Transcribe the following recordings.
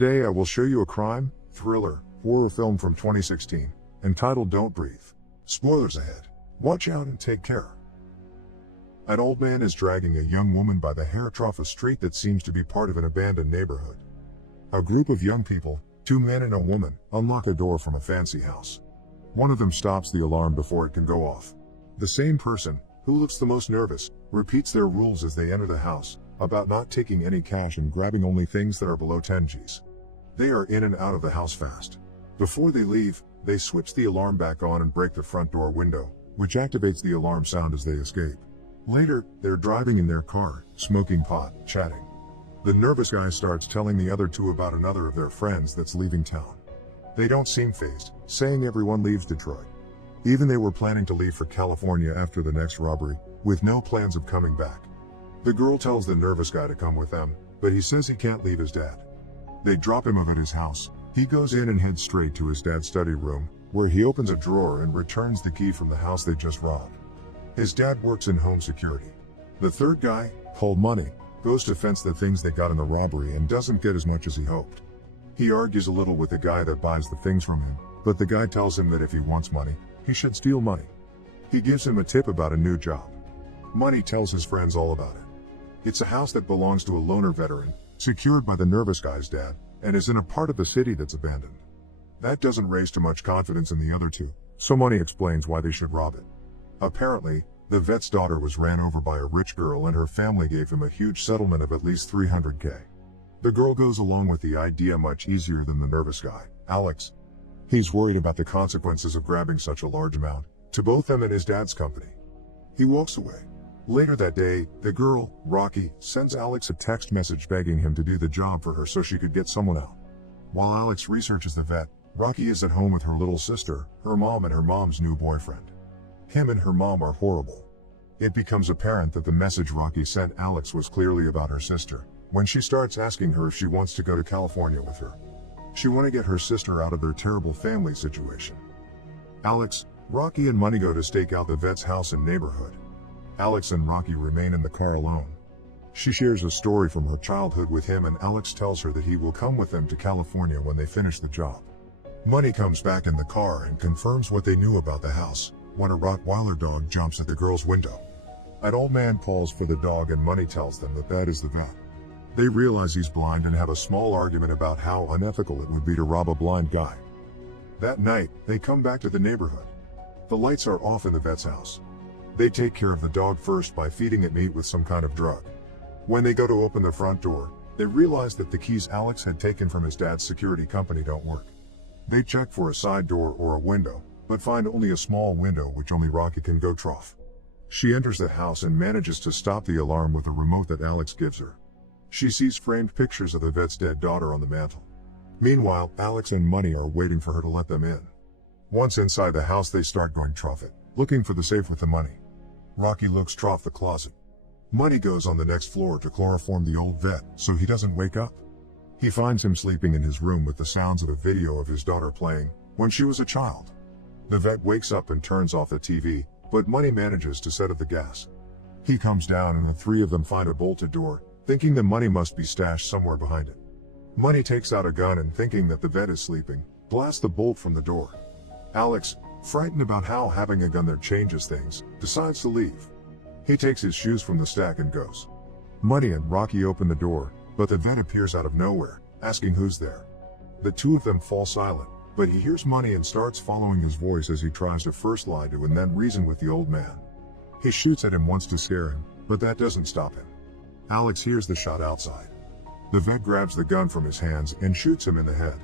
Today I will show you a crime, thriller, horror film from 2016, entitled Don't Breathe. Spoilers ahead. Watch out and take care. An old man is dragging a young woman by the hair trough of a street that seems to be part of an abandoned neighborhood. A group of young people, 2 men and a woman, unlock a door from a fancy house. One of them stops the alarm before it can go off. The same person, who looks the most nervous, repeats their rules as they enter the house, about not taking any cash and grabbing only things that are below 10 Gs. They are in and out of the house fast. Before they leave, they switch the alarm back on and break the front door window, which activates the alarm sound as they escape. Later, they're driving in their car, smoking pot, chatting. The nervous guy starts telling the other 2 about another of their friends that's leaving town. They don't seem fazed, saying everyone leaves Detroit. Even they were planning to leave for California after the next robbery, with no plans of coming back. The girl tells the nervous guy to come with them, but he says he can't leave his dad. They drop him off at his house. He goes in and heads straight to his dad's study room, where he opens a drawer and returns the key from the house they just robbed. His dad works in home security. The third guy, called Money, goes to fence the things they got in the robbery and doesn't get as much as he hoped. He argues a little with the guy that buys the things from him, but the guy tells him that if he wants money, he should steal money. He gives him a tip about a new job. Money tells his friends all about it. It's a house that belongs to a loner veteran, secured by the nervous guy's dad, and is in a part of the city that's abandoned. That doesn't raise too much confidence in the other 2, so Money explains why they should rob it. Apparently, the vet's daughter was ran over by a rich girl and her family gave him a huge settlement of at least $300K. The girl goes along with the idea much easier than the nervous guy, Alex. He's worried about the consequences of grabbing such a large amount, to both them and his dad's company. He walks away. Later that day, the girl, Rocky, sends Alex a text message begging him to do the job for her so she could get someone out. While Alex researches the vet, Rocky is at home with her little sister, her mom and her mom's new boyfriend. Him and her mom are horrible. It becomes apparent that the message Rocky sent Alex was clearly about her sister, when she starts asking her if she wants to go to California with her. She wants to get her sister out of their terrible family situation. Alex, Rocky and Money go to stake out the vet's house and neighborhood. Alex and Rocky remain in the car alone. She shares a story from her childhood with him and Alex tells her that he will come with them to California when they finish the job. Money comes back in the car and confirms what they knew about the house, when a Rottweiler dog jumps at the girl's window. An old man calls for the dog and Money tells them that that is the vet. They realize he's blind and have a small argument about how unethical it would be to rob a blind guy. That night, they come back to the neighborhood. The lights are off in the vet's house. They take care of the dog first by feeding it meat with some kind of drug. When they go to open the front door, they realize that the keys Alex had taken from his dad's security company don't work. They check for a side door or a window, but find only a small window which only Rocky can go trough. She enters the house and manages to stop the alarm with a remote that Alex gives her. She sees framed pictures of the vet's dead daughter on the mantle. Meanwhile, Alex and Money are waiting for her to let them in. Once inside the house they start going trough it, looking for the safe with the money. Rocky looks trough the closet. Money goes on the next floor to chloroform the old vet so he doesn't wake up. He finds him sleeping in his room with the sounds of a video of his daughter playing when she was a child. The vet wakes up and turns off the TV, but Money manages to set up the gas. He comes down and the 3 of them find a bolted door, thinking the money must be stashed somewhere behind it. Money takes out a gun and thinking that the vet is sleeping, blasts the bolt from the door. Alex, frightened about how having a gun there changes things, decides to leave. He takes his shoes from the stack and goes. Money and Rocky open the door, but the vet appears out of nowhere, asking who's there. The 2 of them fall silent, but he hears Money and starts following his voice as he tries to first lie to and then reason with the old man. He shoots at him once to scare him, but that doesn't stop him. Alex hears the shot outside. The vet grabs the gun from his hands and shoots him in the head.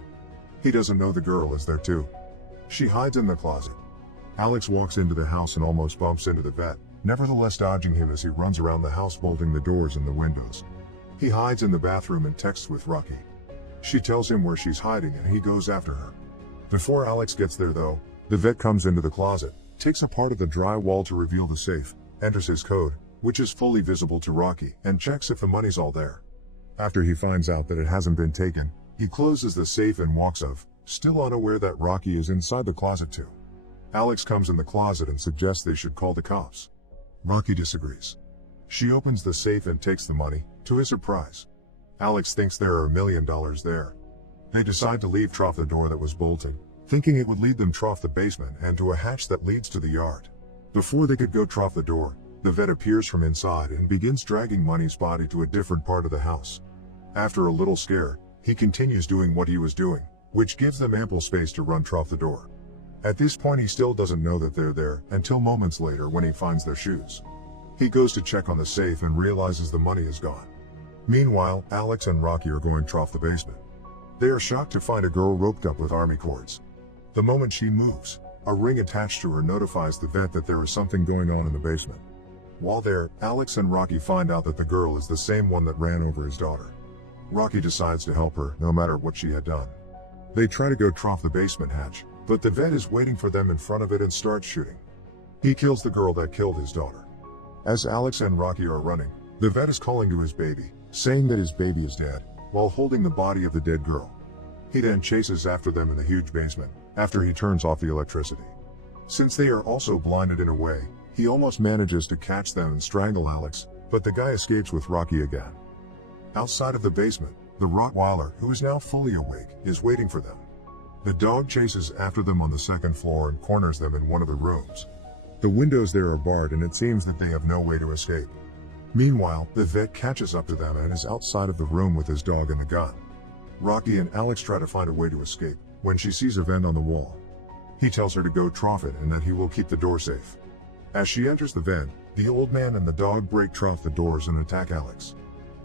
He doesn't know the girl is there too. She hides in the closet. Alex walks into the house and almost bumps into the vet, nevertheless dodging him as he runs around the house bolting the doors and the windows. He hides in the bathroom and texts with Rocky. She tells him where she's hiding and he goes after her. Before Alex gets there though, the vet comes into the closet, takes a part of the drywall to reveal the safe, enters his code, which is fully visible to Rocky, and checks if the money's all there. After he finds out that it hasn't been taken, he closes the safe and walks off, still unaware that Rocky is inside the closet too. Alex comes in the closet and suggests they should call the cops. Rocky disagrees. She opens the safe and takes the money, to his surprise. Alex thinks there are $1 million there. They decide to leave through the door that was bolting, thinking it would lead them through the basement and to a hatch that leads to the yard. Before they could go through the door, the vet appears from inside and begins dragging Money's body to a different part of the house. After a little scare, he continues doing what he was doing, which gives them ample space to run through the door. At this point he still doesn't know that they're there until moments later when he finds their shoes. He goes to check on the safe and realizes the money is gone. Meanwhile, Alex and Rocky are going through the basement. They are shocked to find a girl roped up with army cords. The moment she moves, a ring attached to her notifies the vet that there is something going on in the basement. While there, Alex and Rocky find out that the girl is the same one that ran over his daughter. Rocky decides to help her, no matter what she had done. They try to go through the basement hatch, but the vet is waiting for them in front of it and starts shooting. He kills the girl that killed his daughter. As Alex and Rocky are running, the vet is calling to his baby, saying that his baby is dead, while holding the body of the dead girl. He then chases after them in the huge basement, after he turns off the electricity. Since they are also blinded in a way, he almost manages to catch them and strangle Alex, but the guy escapes with Rocky again. Outside of the basement, the Rottweiler, who is now fully awake, is waiting for them. The dog chases after them on the second floor and corners them in one of the rooms. The windows there are barred and it seems that they have no way to escape. Meanwhile, the vet catches up to them and is outside of the room with his dog and the gun. Rocky and Alex try to find a way to escape, when she sees a vent on the wall. He tells her to go through it and that he will keep the door safe. As she enters the vent, the old man and the dog break through the doors and attack Alex.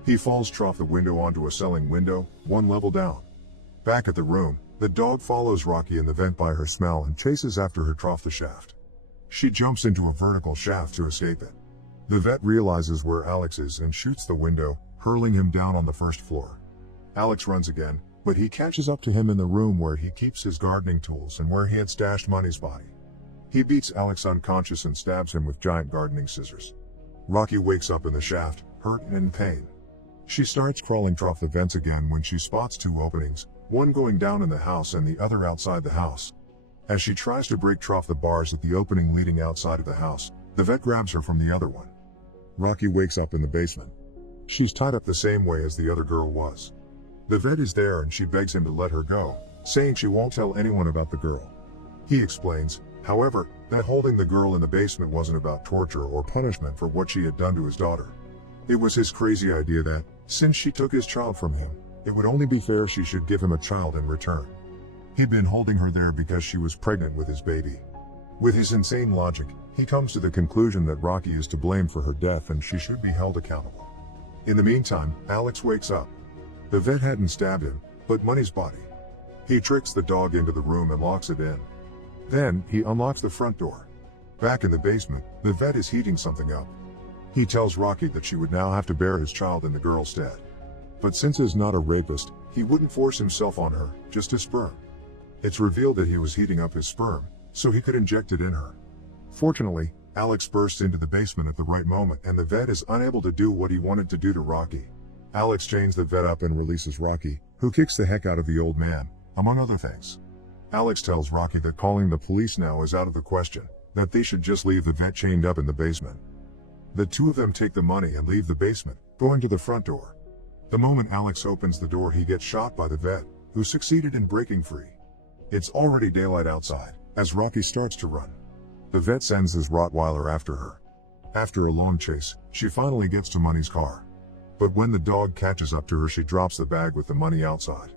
He falls through the window onto a celling window, one level down. Back at the room, the dog follows Rocky in the vent by her smell and chases after her through the shaft. She jumps into a vertical shaft to escape it. The vet realizes where Alex is and shoots the window, hurling him down on the first floor. Alex runs again, but he catches up to him in the room where he keeps his gardening tools and where he had stashed Money's body. He beats Alex unconscious and stabs him with giant gardening scissors. Rocky wakes up in the shaft, hurt and in pain. She starts crawling through the vents again when she spots two openings, one going down in the house and the other outside the house. As she tries to break through the bars at the opening leading outside of the house, the vet grabs her from the other one. Rocky wakes up in the basement. She's tied up the same way as the other girl was. The vet is there and she begs him to let her go, saying she won't tell anyone about the girl. He explains, however, that holding the girl in the basement wasn't about torture or punishment for what she had done to his daughter. It was his crazy idea that, since she took his child from him, it would only be fair she should give him a child in return. He'd been holding her there because she was pregnant with his baby. With his insane logic, he comes to the conclusion that Rocky is to blame for her death and she should be held accountable. In the meantime, Alex wakes up. The vet hadn't stabbed him, but Money's body. He tricks the dog into the room and locks it in. Then, he unlocks the front door. Back in the basement, the vet is heating something up. He tells Rocky that she would now have to bear his child in the girl's stead. But since he's not a rapist, he wouldn't force himself on her, just his sperm. It's revealed that he was heating up his sperm, so he could inject it in her. Fortunately, Alex bursts into the basement at the right moment and the vet is unable to do what he wanted to do to Rocky. Alex chains the vet up and releases Rocky, who kicks the heck out of the old man, among other things. Alex tells Rocky that calling the police now is out of the question, that they should just leave the vet chained up in the basement. The two of them take the money and leave the basement, going to the front door. The moment Alex opens the door he gets shot by the vet, who succeeded in breaking free. It's already daylight outside, as Rocky starts to run. The vet sends his Rottweiler after her. After a long chase, she finally gets to Money's car. But when the dog catches up to her she drops the bag with the money outside.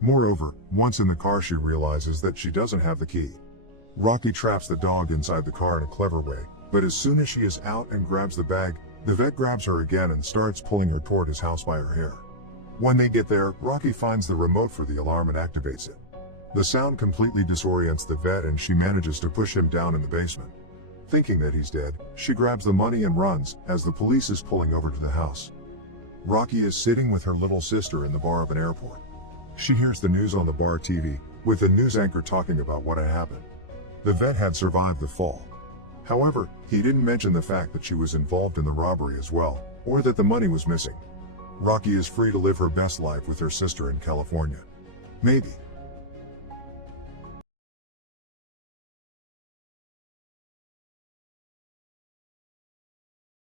Moreover, once in the car she realizes that she doesn't have the key. Rocky traps the dog inside the car in a clever way, but as soon as she is out and grabs the bag, the vet grabs her again and starts pulling her toward his house by her hair. When they get there, Rocky finds the remote for the alarm and activates it. The sound completely disorients the vet and she manages to push him down in the basement. Thinking that he's dead, she grabs the money and runs, as the police is pulling over to the house. Rocky is sitting with her little sister in the bar of an airport. She hears the news on the bar TV, with the news anchor talking about what had happened. The vet had survived the fall. However, he didn't mention the fact that she was involved in the robbery as well, or that the money was missing. Rocky is free to live her best life with her sister in California. Maybe.